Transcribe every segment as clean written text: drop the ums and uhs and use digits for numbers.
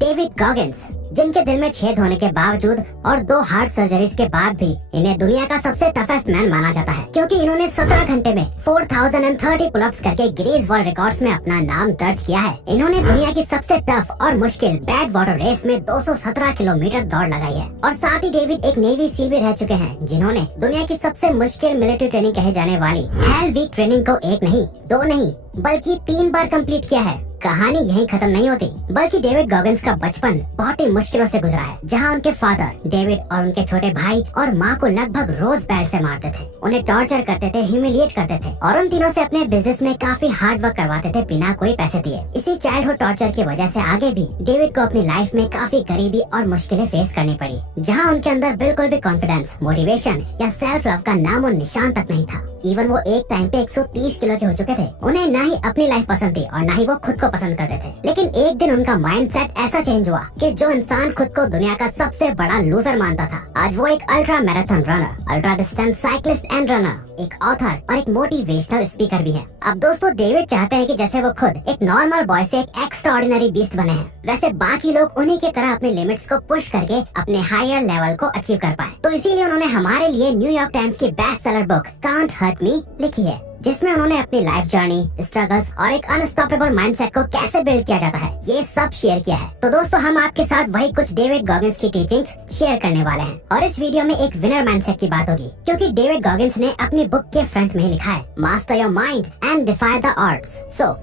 David Goggins, जिनके दिल में छेद होने के बावजूद और 2 हार्ट सर्जरीज के बाद भी इन्हें दुनिया का सबसे टफेस्ट मैन माना जाता है, क्योंकि इन्होंने 17 घंटे में 4030 पुलअप्स करके गिनीज वर्ल्ड रिकॉर्ड्स में अपना नाम दर्ज किया है। इन्होंने दुनिया की सबसे टफ और मुश्किल बैड वाटर रेस में 217 किलोमीटर दौड़ लगाई है। और साथ ही डेविड एक नेवी सील भी रह चुके हैं, जिन्होंने दुनिया की सबसे मुश्किल मिलिट्री ट्रेनिंग कहे जाने वाली हेल वीक ट्रेनिंग को 1 नहीं 2 नहीं बल्कि 3 बार कंप्लीट किया है। कहानी यहीं खत्म नहीं होती, बल्कि डेविड गॉगिंस का बचपन बहुत ही मुश्किलों से गुजरा है, जहां उनके फादर डेविड और उनके छोटे भाई और माँ को लगभग रोज बैट से मारते थे, उन्हें टॉर्चर करते थे, ह्यूमिलिएट करते थे और उन तीनों से अपने बिजनेस में काफी हार्ड वर्क करवाते थे बिना कोई पैसे दिए। इसी चाइल्डहुड टॉर्चर की वजह से आगे भी डेविड को अपनी लाइफ में काफी गरीबी और मुश्किलें फेस करनी पड़ी, जहाँ उनके अंदर बिल्कुल भी कॉन्फिडेंस, मोटिवेशन या सेल्फ लव का नामो निशान तक नहीं था। इवन वो एक टाइम पे 130 किलो के हो चुके थे। उन्हें न ही अपनी लाइफ पसंद थी और न ही वो खुद को पसंद करते थे। लेकिन एक दिन उनका माइंडसेट ऐसा चेंज हुआ कि जो इंसान खुद को दुनिया का सबसे बड़ा लूजर मानता था, आज वो एक ultra marathon runner, ultra distance cyclist and runner, एक ऑथर और एक मोटिवेशनल स्पीकर भी है। अब दोस्तों, डेविड चाहते हैं कि जैसे वो खुद एक नॉर्मल बॉय से एक एक्स्ट्राऑर्डिनरी बीस्ट बने हैं, वैसे बाकी लोग उन्हीं की तरह अपने लिमिट्स को पुश करके अपने हायर लेवल को अचीव कर पाए। तो इसीलिए उन्होंने हमारे लिए न्यूयॉर्क टाइम्स की best seller book can't hurt me लिखी है, जिसमें उन्होंने अपनी लाइफ जर्नी, स्ट्रगल्स और एक अनस्टॉपेबल माइंडसेट को कैसे बिल्ड किया जाता है, ये सब शेयर किया है। तो दोस्तों, हम आपके साथ वही कुछ डेविड गॉगिंस की टीचिंग्स शेयर करने वाले हैं और इस वीडियो में एक विनर माइंडसेट की बात होगी, क्योंकि डेविड गॉगिंस ने अपनी बुक के फ्रंट में ही लिखा है, master your mind and defy the odds. So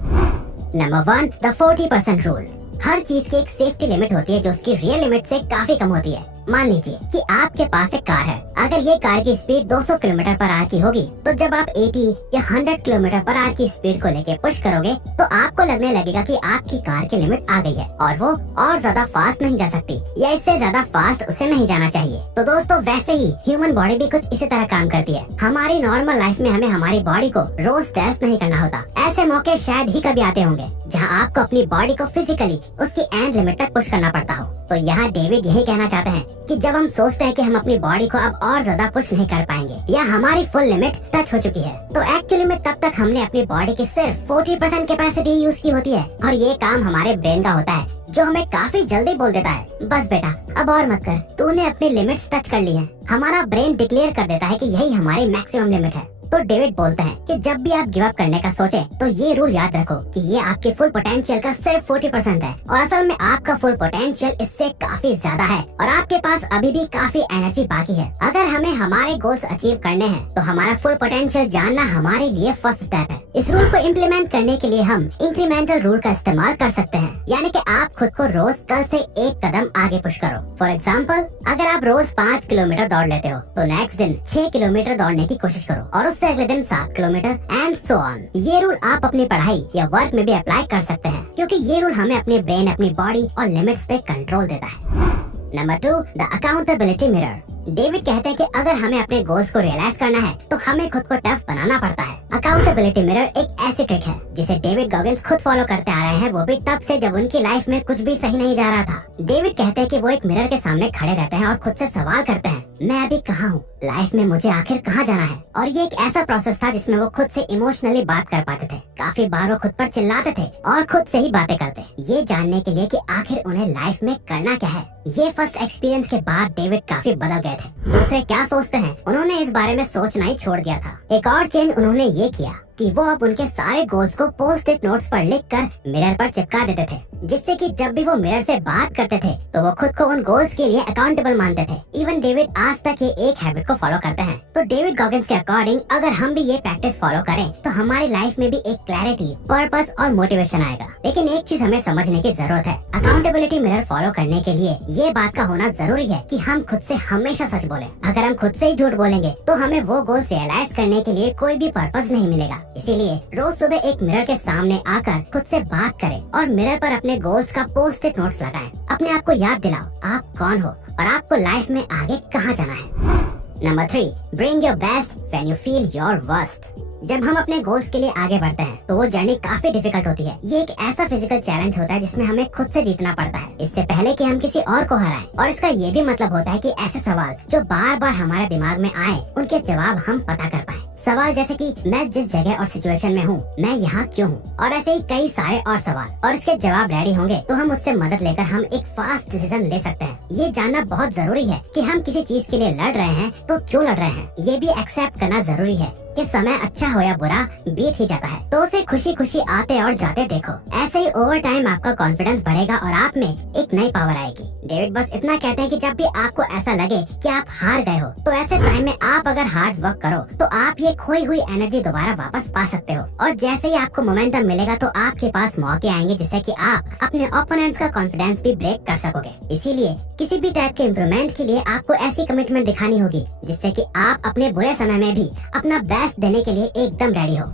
number 1, the 40% rule. हर चीज की एक सेफ्टी लिमिट होती है जो उसकी रियल लिमिट से काफी कम होती है। मान लीजिए कि आपके पास एक कार है, अगर ये कार की स्पीड 200 किलोमीटर पर आवर की होगी, तो जब आप 80 या 100 किलोमीटर पर आवर की स्पीड को लेके पुश करोगे तो आपको लगने लगेगा कि आपकी कार की लिमिट आ गई है और वो और ज्यादा फास्ट नहीं जा सकती या इससे ज्यादा फास्ट उसे नहीं जाना चाहिए। तो दोस्तों, वैसे ही ह्यूमन बॉडी भी कुछ इसी तरह काम करती है। हमारी नॉर्मल लाइफ में हमें हमारी बॉडी को रोज टेस्ट नहीं करना होता। ऐसे मौके शायद ही कभी आते होंगे जहाँ आपको अपनी बॉडी को फिजिकली उसकी एंड लिमिट तक पुश करना पड़ता हो। तो यहाँ डेविड यही कहना चाहते हैं कि जब हम सोचते हैं कि हम अपनी बॉडी को अब और ज्यादा पुश नहीं कर पाएंगे या हमारी फुल लिमिट टच हो चुकी है, तो एक्चुअली में तब तक हमने अपनी बॉडी की सिर्फ 40% कैपेसिटी यूज की होती है और ये काम हमारे ब्रेन का होता है, जो हमें काफी जल्दी बोल देता है, बस बेटा अब और मत कर, तूने अपनी लिमिट्स टच कर ली है। हमारा ब्रेन डिक्लेयर कर देता है कि यही हमारी मैक्सिमम लिमिट है। तो डेविड बोलते हैं कि जब भी आप गिव अप करने का सोचे तो ये रूल याद रखो कि ये आपके फुल पोटेंशियल का सिर्फ 40% है और असल में आपका फुल पोटेंशियल इससे काफी ज्यादा है और आपके पास अभी भी काफी एनर्जी बाकी है। अगर हमें हमारे गोल्स अचीव करने हैं तो हमारा फुल पोटेंशियल जानना हमारे लिए फर्स्ट स्टेप है। इस रूल को इम्प्लीमेंट करने के लिए हम इंक्रीमेंटल रूल का इस्तेमाल कर सकते हैं, यानी कि आप खुद को रोज कल से एक कदम आगे पुश करो। फॉर एग्जाम्पल, अगर आप रोज 5 किलोमीटर दौड़ लेते हो तो नेक्स्ट दिन 6 किलोमीटर दौड़ने की कोशिश करो और उससे अगले दिन 7 किलोमीटर एंड सो ऑन। ये रूल आप अपनी पढ़ाई या वर्क में भी अप्लाई कर सकते हैं, क्योंकि ये रूल हमें अपने ब्रेन, अपनी बॉडी और लिमिट्स पे कंट्रोल देता है। Number 2, the accountability mirror. David कहते हैं कि अगर हमें अपने गोल्स को रियलाइज करना है तो हमें खुद को टफ बनाना पड़ता है। अकाउंटेबिलिटी मिरर एक ऐसी ट्रिक है जिसे डेविड गॉगिंस खुद फॉलो करते आ रहे हैं, वो भी तब से जब उनकी लाइफ में कुछ भी सही नहीं जा रहा था। डेविड कहते हैं कि वो एक मिरर के सामने खड़े रहते हैं और खुद से सवाल करते हैं, मैं अभी कहाँ हूँ, लाइफ में मुझे आखिर कहाँ जाना है। और ये एक ऐसा प्रोसेस था जिसमें वो खुद से इमोशनली बात कर पाते थे। काफी बार वो खुद पर चिल्लाते थे और खुद से ही बातें करते, ये जानने के लिए कि आखिर उन्हें लाइफ में करना क्या है। ये फर्स्ट एक्सपीरियंस के बाद डेविड काफी बदल गए थे। दूसरे क्या सोचते हैं, उन्होंने इस बारे में सोचना ही छोड़ दिया था। एक और चेंज उन्होंने ये किया कि वो अब उनके सारे गोल्स को पोस्ट इट नोट्स पर लिखकर मिरर पर चिपका देते थे, जिससे कि जब भी वो मिरर से बात करते थे तो वो खुद को उन गोल्स के लिए अकाउंटेबल मानते थे। इवन डेविड आज तक ये एक हैबिट को फॉलो करते हैं। तो डेविड गॉगिंस के अकॉर्डिंग अगर हम भी ये प्रैक्टिस फॉलो करें तो हमारी लाइफ में भी एक क्लैरिटी, पर्पस और मोटिवेशन आएगा। लेकिन एक चीज हमें समझने की जरूरत है, अकाउंटेबिलिटी मिरर फॉलो करने के लिए ये बात का होना जरूरी है कि हम खुद से हमेशा सच बोलें। अगर हम खुद से ही झूठ बोलेंगे तो हमें वो गोल्स रियलाइज करने के लिए कोई भी पर्पस नहीं मिलेगा। इसीलिए रोज सुबह एक मिरर के सामने आकर खुद से बात करें और मिरर पर अपने गोल्स का पोस्ट इट नोट्स लगाएं। अपने आप को याद दिलाओ आप कौन हो और आपको लाइफ में आगे कहाँ जाना है। Number 3, bring your best when you feel your worst. जब हम अपने गोल्स के लिए आगे बढ़ते हैं तो वो जर्नी काफी डिफिकल्ट होती है। ये एक ऐसा फिजिकल चैलेंज होता है जिसमें हमें खुद से जीतना पड़ता है, इससे पहले कि हम किसी और को हराएं। और इसका ये भी मतलब होता है कि ऐसे सवाल जो बार बार हमारे दिमाग में आए, उनके जवाब हम पता कर पाएं। सवाल जैसे कि मैं जिस जगह और सिचुएशन में हूँ, मैं यहाँ क्यों हूँ, और ऐसे ही कई सारे और सवाल, और इसके जवाब रेडी होंगे तो हम उससे मदद लेकर हम एक फास्ट डिसीजन ले सकते हैं। ये जानना बहुत जरूरी है कि हम किसी चीज के लिए लड़ रहे हैं तो क्यों लड़ रहे हैं। ये भी एक्सेप्ट करना जरूरी है कि समय अच्छा हो या बुरा बीत ही जाता है, तो उसे खुशी खुशी आते और जाते देखो। ऐसे ही ओवर टाइम आपका कॉन्फिडेंस बढ़ेगा और आप में एक नई पावर आएगी। डेविड बस इतना कहते हैं कि जब भी आपको ऐसा लगे कि आप हार गए हो, तो ऐसे टाइम में आप अगर हार्ड वर्क करो तो आप ये खोई हुई एनर्जी दोबारा वापस पा सकते हो। और जैसे ही आपको मोमेंटम मिलेगा तो आपके पास मौके आएंगे जिससे कि आप अपने ओपोनेंट्स का कॉन्फिडेंस भी ब्रेक कर सकोगे। इसीलिए किसी भी टाइप के इम्प्रूवमेंट के लिए आपको ऐसी कमिटमेंट दिखानी होगी जिससे कि आप अपने बुरे समय में भी अपना बेस्ट देने के लिए एकदम रेडी हो।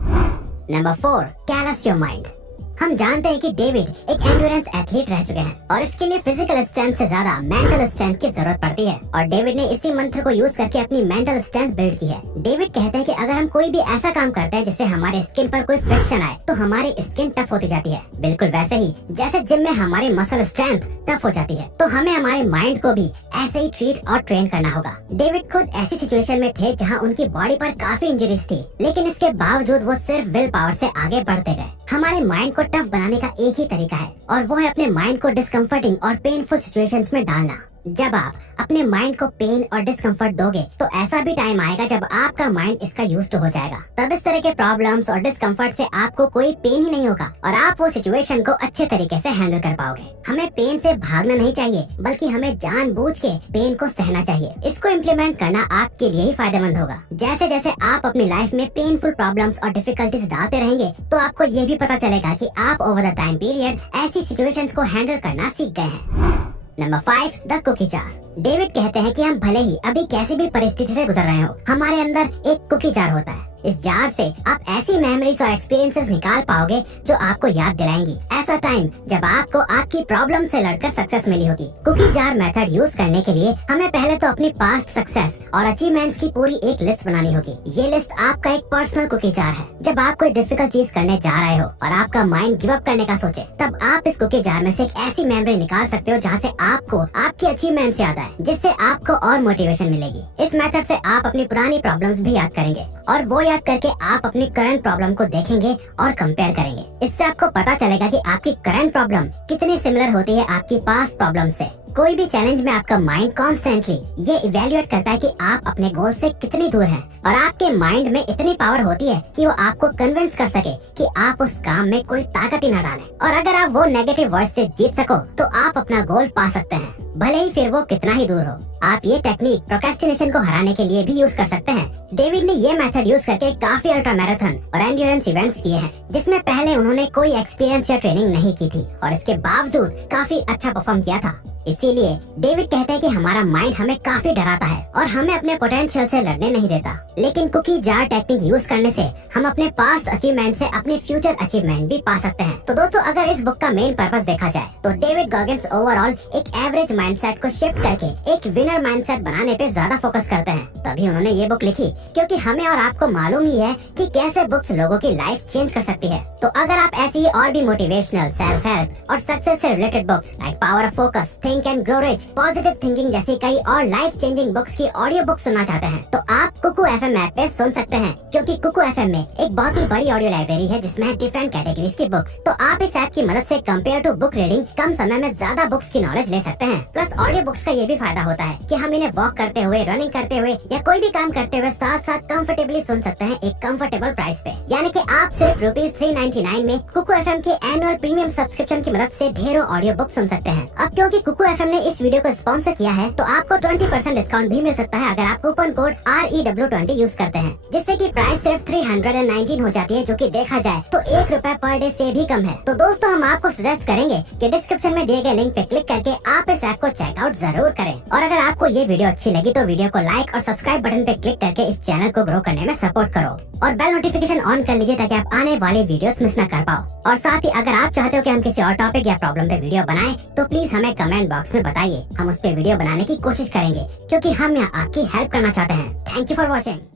Number 4, callus your mind. हम जानते हैं कि डेविड एक एंड्योरेंस एथलीट रह चुके हैं और इसके लिए फिजिकल स्ट्रेंथ से ज्यादा मेंटल स्ट्रेंथ की जरूरत पड़ती है, और डेविड ने इसी मंत्र को यूज करके अपनी मेंटल स्ट्रेंथ बिल्ड की है। डेविड कहते हैं कि अगर हम कोई भी ऐसा काम करते हैं जिससे हमारे स्किन पर कोई फ्रिक्शन आए तो हमारी स्किन टफ होती जाती है। बिल्कुल वैसे ही जैसे जिम में हमारी मसल स्ट्रेंथ टफ हो जाती है, तो हमें हमारे माइंड को भी ऐसे ही ट्रीट और ट्रेन करना होगा। डेविड खुद ऐसी सिचुएशन में थे जहाँ उनकी बॉडी पर काफी इंजरीज थी, लेकिन इसके बावजूद वो सिर्फ विल पावर से आगे बढ़ते गए। हमारे माइंड को टफ बनाने का एक ही तरीका है, और वो है अपने माइंड को डिस्कम्फर्टिंग और पेनफुल सिचुएशंस में डालना। जब आप अपने माइंड को पेन और डिस्कम्फर्ट दोगे तो ऐसा भी टाइम आएगा जब आपका माइंड इसका यूज्ड हो जाएगा। तब इस तरह के प्रॉब्लम्स और डिस्कम्फर्ट से आपको कोई पेन ही नहीं होगा और आप वो सिचुएशन को अच्छे तरीके से हैंडल कर पाओगे। हमें पेन से भागना नहीं चाहिए, बल्कि हमें जानबूझ के पेन को सहना चाहिए। इसको इम्प्लीमेंट करना आपके लिए ही फायदेमंद होगा। जैसे जैसे आप अपनी लाइफ में पेनफुल प्रॉब्लम्स और डिफिकल्टीज डालते रहेंगे तो आपको ये भी पता चलेगा कि आप ओवर द टाइम पीरियड ऐसी सिचुएशंस को हैंडल करना सीख गए हैं। Number 5, the cookie jar. David कहते हैं कि हम भले ही अभी कैसी भी परिस्थिति से गुजर रहे हो, हमारे अंदर एक कुकी जार होता है। इस जार से आप ऐसी मेमोरीज और एक्सपीरियंसेस निकाल पाओगे जो आपको याद दिलाएंगी ऐसा टाइम जब आपको आपकी प्रॉब्लम से लड़कर सक्सेस मिली होगी। कुकी जार मेथड यूज करने के लिए हमें पहले तो अपनी पास्ट सक्सेस और अचीवमेंट्स की पूरी एक लिस्ट बनानी होगी। ये लिस्ट आपका एक पर्सनल कुकी जार है। जब आप कोई डिफिकल्ट चीज करने जा रहे हो और आपका माइंड गिव अप करने का सोचे, तब आप इस कुकी जार में से एक ऐसी मेमोरी निकाल सकते हो जहाँ से आपको आपकी अचीवमेंट्स याद आए, जिससे आपको और मोटिवेशन मिलेगी। इस मेथड से आप अपनी पुरानी प्रॉब्लम्स भी याद करेंगे और वो याद करके आप अपनी करंट प्रॉब्लम को देखेंगे और कंपेयर करेंगे। इससे आपको पता चलेगा कि आपकी करंट प्रॉब्लम कितनी सिमिलर होती है आपकी पास्ट प्रॉब्लम से। कोई भी चैलेंज में आपका माइंड कॉन्स्टेंटली ये इवेल्युएट करता है कि आप अपने गोल से कितनी दूर हैं, और आपके माइंड में इतनी पावर होती है कि वो आपको कन्विंस कर सके कि आप उस काम में कोई ताकत ही न डालें। और अगर आप वो नेगेटिव वॉइस से जीत सको तो आप अपना गोल पा सकते हैं, भले ही फिर वो कितना ही दूर हो। आप ये टेक्निक प्रोक्रेस्टिनेशन को हराने के लिए भी यूज कर सकते हैं। डेविड ने ये मेथड यूज करके काफी अल्ट्रा मैराथन और एंड्योरेंस इवेंट्स किए हैं, जिसमें पहले उन्होंने कोई एक्सपीरियंस या ट्रेनिंग नहीं की थी, और इसके बावजूद काफी अच्छा परफॉर्म किया था। इसीलिए डेविड कहते हैं कि हमारा माइंड हमें काफी डराता है और हमें अपने पोटेंशियल से लड़ने नहीं देता, लेकिन कुकी जार टेक्निक यूज करने से हम अपने पास्ट अचीवमेंट से अपने फ्यूचर अचीवमेंट भी पा सकते हैं। तो दोस्तों, अगर इस बुक का मेन पर्पस देखा जाए तो डेविड गॉगिन्स ओवरऑल एक एवरेज माइंडसेट को शिफ्ट करके एक विनर माइंडसेट बनाने पे ज्यादा फोकस करते हैं। तभी उन्होंने ये बुक लिखी, क्योंकि हमें और आपको मालूम ही है कि कैसे बुक्स लोगों की लाइफ चेंज कर सकती है। तो अगर आप ऐसी और भी मोटिवेशनल, सेल्फ हेल्प और सक्सेस से related books like power of focus, think and grow rich, positive thinking जैसी कई और लाइफ चेंजिंग बुक्स की ऑडियो बुक सुनना चाहते हैं तो आप कुकू FM ऐप पे सुन सकते हैं, क्योंकि कुकू FM में एक बहुत ही बड़ी ऑडियो लाइब्रेरी है जिसमें है डिफरेंट कैटेगरीज की बुक्स। तो आप इस ऐप की मदद से कंपेयर टू बुक रीडिंग कम समय में ज्यादा बुक्स की नॉलेज ले सकते हैं। प्लस ऑडियो बुक्स का ये भी फायदा होता है कि हम इन्हें वॉक करते हुए, रनिंग करते हुए या कोई भी काम करते हुए साथ साथ कंफर्टेबली सुन सकते हैं एक कंफर्टेबल प्राइस पे। यानी कि आप सिर्फ ₹399 में कुकू FM के एनुअल प्रीमियम सब्सक्रिप्शन की मदद से ढेरों ऑडियो बुक सुन सकते हैं। अब क्योंकि कुकू FM ने इस वीडियो को स्पॉन्सर किया है तो आपको 20% डिस्काउंट भी मिल सकता है अगर आप कूपन कोड REW20 यूज करते हैं, जिससे कि प्राइस सिर्फ 319 हो जाती है, जो कि देखा जाए तो ₹1 पर डे से भी कम है। तो दोस्तों, हम आपको सजेस्ट करेंगे कि डिस्क्रिप्शन में दिए गए लिंक पे क्लिक करके आप इस ऐप को चेकआउट जरूर करें। और अगर आपको ये वीडियो अच्छी लगी तो वीडियो को लाइक और सब्सक्राइब बटन पे क्लिक करके इस चैनल को ग्रो करने में सपोर्ट करो और बेल नोटिफिकेशन ऑन कर लीजिए ताकि आप आने वाली वीडियोस मिस न कर पाओ। और साथ ही अगर आप चाहते हो कि हम किसी और टॉपिक या प्रॉब्लम पे वीडियो बनाएं तो प्लीज हमें कमेंट बॉक्स में बताइए, हम उस पे वीडियो बनाने की कोशिश करेंगे, क्योंकि हम यहाँ आपकी हेल्प करना चाहते हैं। Thank you for watching.